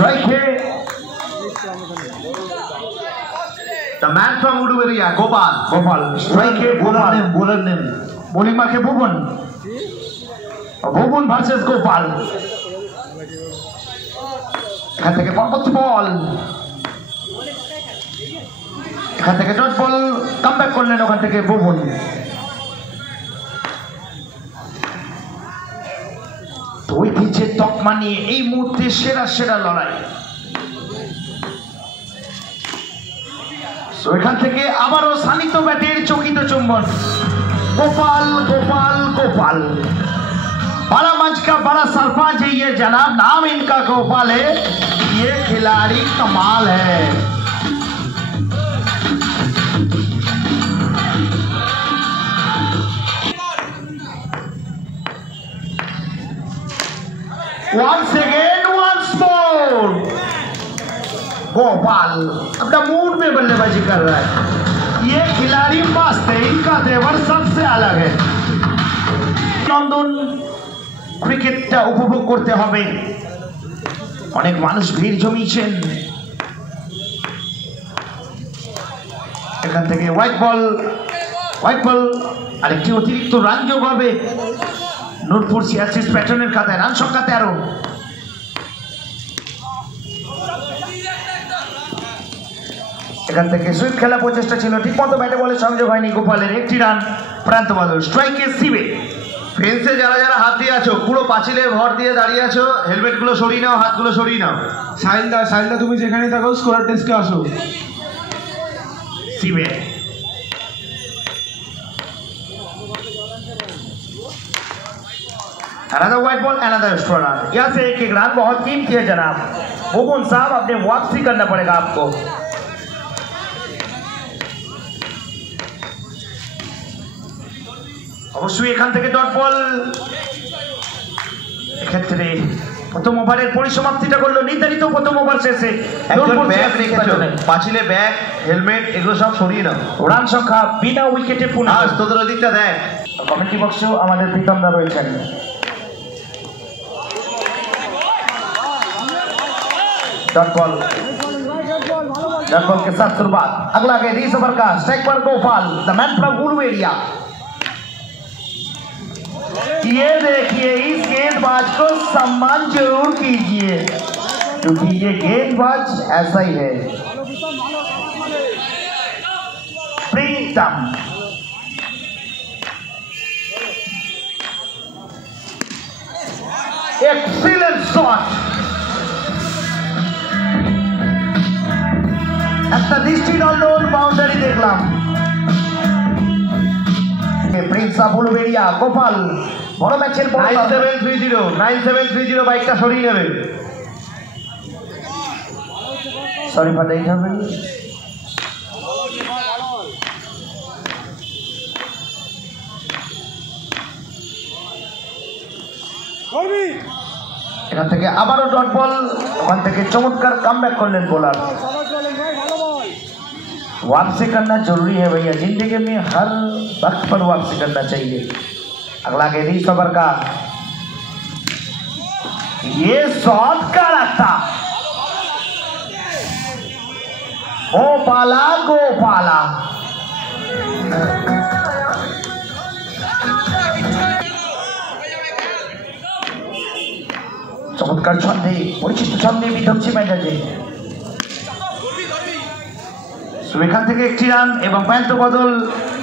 Strike here. The man from Uduveria, Gopal. Strike here. Bowler name. Bowling mark है Bhuvan. Bhuvan versus Gopal. এখান থেকে পরবর্তী বল। এখান থেকে ডট বল কামব্যাক করলেন ওখান থেকে Bhuvan। দুই পিচের তকমা নিয়ে এই মুহূর্তে সেরা লড়াই। এখান থেকে আবারও শানিত ব্যাটের চকিত চুম্বন। गोपाल बड़ा मंच का बड़ा सरपंच है ये जनाब, नाम इनका गोपाल है। ये खिलाड़ी कमाल है। Once again, once more, Gopal अपना मूड में बल्लेबाजी कर रहा है। ये खिलाड़ी मस्त है, इनका तेवर सबसे अलग है। নন্দন ক্রিকেটটা উপভোগ করতে হবে। অনেক মানুষ ভিড় জমিয়েছেন। এখান থেকে হোয়াইট বল আরেকটি অতিরিক্ত রান যোগ হবে নূরপুর সিআরসিস প্যাটার্নের খাতায়। রান সংখ্যা 13। এখান থেকে সুইপ খেলা প্রচেষ্টা ছিল, ঠিকমতো ব্যাটে বলে সংযোগ হয়নি গোপালের। একটি রান। প্রান্ত বাদল স্ট্রাইকে শিবে। ফেন্সে যারা হাত দিয়ে আছো, পুরো পাঁচিলে ভর দিয়ে দাঁড়িয়ে আছো, হেলমেট গুলো সরিয়ে নাও, হাতগুলো সরিয়ে নাও। সাহিলদা তুমি যেখানে থাকো স্কোরার ডেস্কে আসো। শিবে another white ball, another extra run। यहाँ से एक रन बहुत कीमती है जनाब। भुवन साहब अपने वापसी करना पड़ेगा आपको। অবশ্যই এখান থেকে ডট বল। এক্ষেত্রে প্রথম ওভারের পরিসমাপ্তিটা করলো নির্ধারিত প্রথম ওভার শেষে। পাঁচিলে ব্যাগ, হেলমেট এগুলো সব সরিয়ে নাও। রান সংখ্যা বিনা উইকেটে পুনঃ। তোদের ওদিকটা দেখ। কমেন্ট্রি বক্সেও আমাদের প্রীতমদা রয়েছেন। डॉट बॉल के साथ शुरुआत। अगला गेंद इस ओवर का स्ट्राइक पर गोपाल, द मैन फ्रॉम उडुवेरिया। ये देखिए, इस गेंदबाज को सम्मान जरूर कीजिए क्योंकि ये गेंदबाज ऐसा ही है। प्रीतम एक्सीलेंट शॉट। একটা দৃষ্টিনন্দন বাউন্ডারি দেখলাম। প্রিন্স অফ উলুবেড়িয়া গোপাল বড় ম্যাচের 9730 বাইকটা সরিয়ে নেবে। Sorry for the interval. এখান থেকে আবারও ডট বল। ওখান থেকে চমৎকার কামব্যাক করলেন বোলার। वापसी करना जरूरी है भैया, जिंदगी में हर वक्त पर वापसी करना चाहिए। अगला गेंद इस ओवर का, ये शॉट का रखता। गोपाला চমৎকার ছন্দে, পরিচিত ছন্দে বিধ্বংসী মেজাজে। এখান থেকে একটি রান এবং প্যান্ট বদল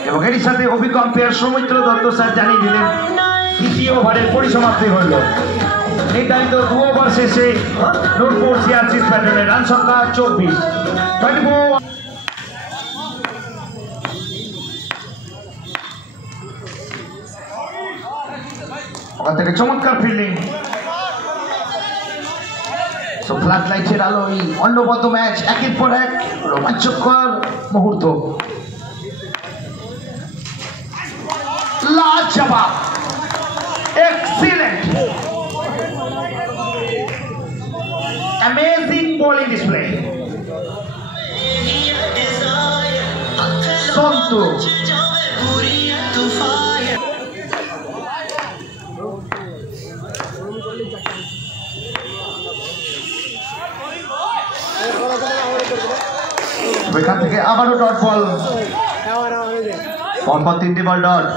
এবং এর সাথে অভিজ্ঞ আম্পায়ার সৌমিত্র দত্ত স্যার জানিয়ে দিলেন দ্বিতীয় ওভারের পরিসমাপ্তি হল। নির্ধারিত 2 ওভার শেষে নূরপুর সিআরসিস প্যাটার্নের রান সংখ্যা 24। ওখান থেকে চমৎকার ফিল্ডিং। ফ্ল্যাশ লাইটের আলোয় অন্নবদ্ধ ম্যাচ, একের পর এক রোমাঞ্চকর মুহূর্ত। লাজবাব, এক্সিলেন্ট, অ্যামেজিং বোলিং ডিসপ্লে। সন্তু এখান থেকে আবারও ডট বল, পরপর 3টে বল ডট।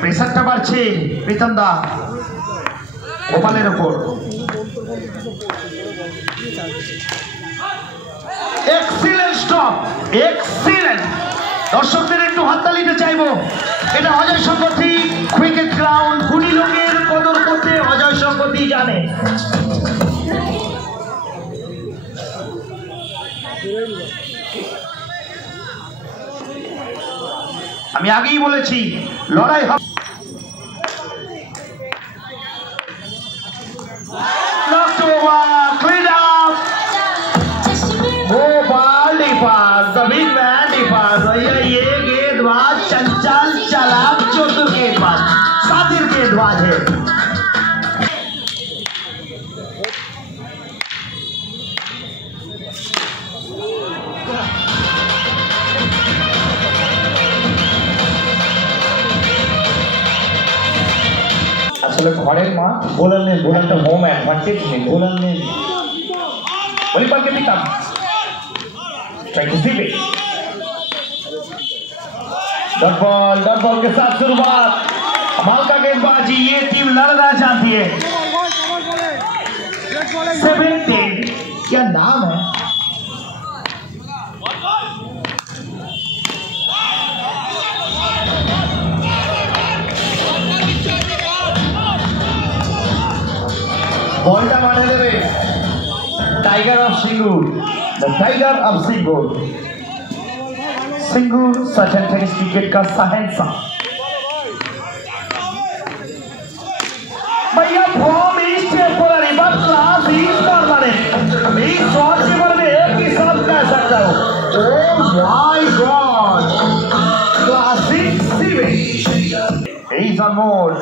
প্রেসারটা বাড়ছে প্রীতম দা গোপালের ওপর। Excellent stop, excellent. দর্শকদের একটু হাততালিতে চাইবো। এটা অজয় সংগতি ক্রিকেট গ্রাউন্ড। কুড়ি লোকের কদর করতে অজয় সংগতি জানে। আমি আগেই বলেছি লড়াই হবে। ये गेंदबाज चंचल चालाक चतुर गेंदबाज सातिर गेंदबाज है। আসলে ঘরের মা বোলার নেই, বোলারটা হোম অ্যাডভান্টেজ নেই, বোলার নেই। वही बल के पिता स्ट्राइक सीबे डॉट बॉल के साथ शुरुआत। कमाल का गेंदबाजी, ये टीम लड़ना चाहती है। 17 क्या नाम है? बॉलटा मारे देवे tiger of Singur, the tiger of Singur. Singur Sachin tennis cricket का शहंशाह। भैया फॉर्म इस पर रिवर क्लास इस पर बने इस शॉट के बारे में एक ही शब्द कह सकता हूं, ओह माय गॉड, क्लासिक सीवे। He's on mode.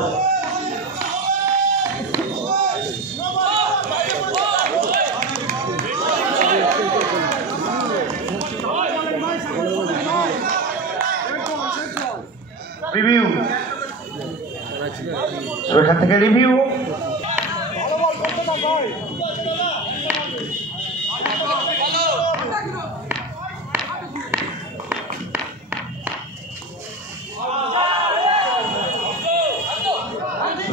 রিভিউ, এখান থেকে রিভিউ।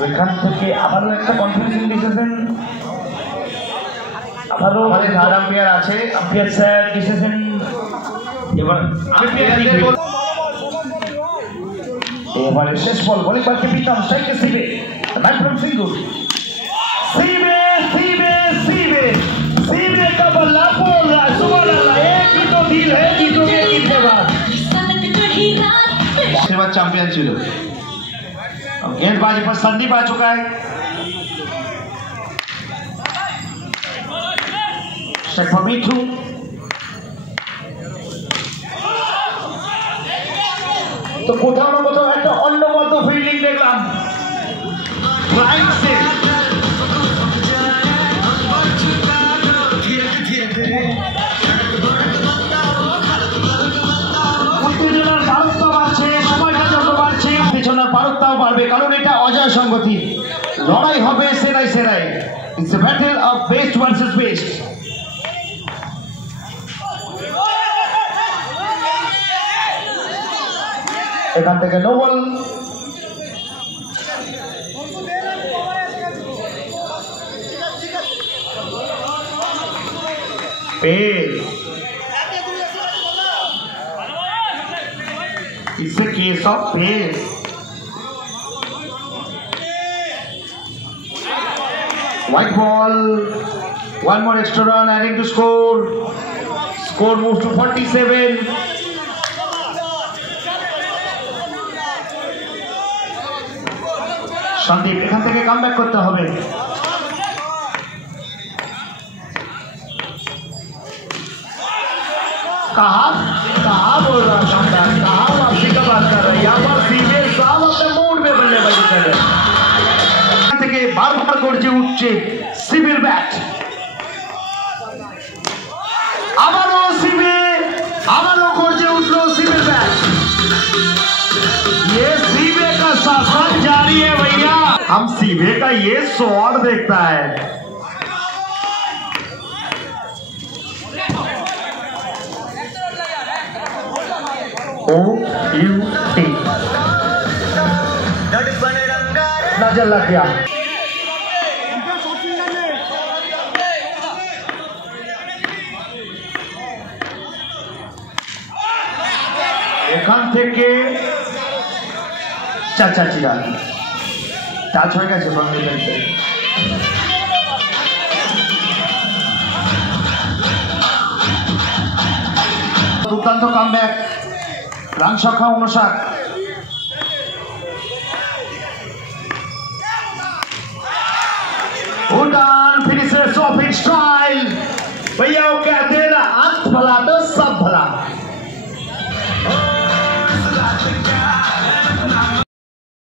এখান থেকে আবারও একটা কনফিউজিং ডিসিশন, আবারও আমাদের থার্ড আম্পায়ার আছে, আম্পায়ার স্যার ডিসিশন। এবার এবারে শেষ বল, বোলিং বল के पीछे स्ट्राइक के सीबे, मैन फ्रॉम सिंगूर। सीबे का बल्ला बोल रहा है, सुबह अल्लाह, एक ही तो दिल है, जीतोगे कितने बार। सेवा चैंपियन चिलो, अब गेंदबाजी पर संदीप आ चुका है। स्ट्राइक फॉर मिठू। तो কোথাও না কোথাও একটা অন্যবদ্ধ ফিল্ডিং দেখলাম ফ্লাইং সেভ। উত্তেজনার পারদটা বাড়ছে, সময়টা যত বাড়ছে উত্তেজনার পারদটাও বাড়বে, কারণ এটা অজয় সংগতি। লড়াই হবে সেরাই সেরাই। It's a battle of best versus best. এখান থেকে নো বল। इससे case of pace. White ball, one more extra run adding to score. Score moves to 47. Sandeep এখান থেকে কামব্যাক করতে হবে। कहा बोल रहा शानदार, कहा वापसी का बात कर रहा है। यहाँ पर सीबे साहब अपने मूड में बल्लेबाजी कर रहे हैं। থেকে বারবার গর্জে উঠছে সিবির ব্যাট। আবারও সিবে, আবারও গর্জে উঠলো সিবির ব্যাট। ये सीबे का शासन जारी है भैया। हम सीबे का ये शॉट देखता है। OUT नजर लग गया এখান থেকে চাচা চিরা টাচ হয়ে গেছে বাংলাদেশে দুর্দান্ত কামব্যাক রান সংখ্যা 59 उड़ान फिनिशर्स ऑफ इन स्टाइल भैया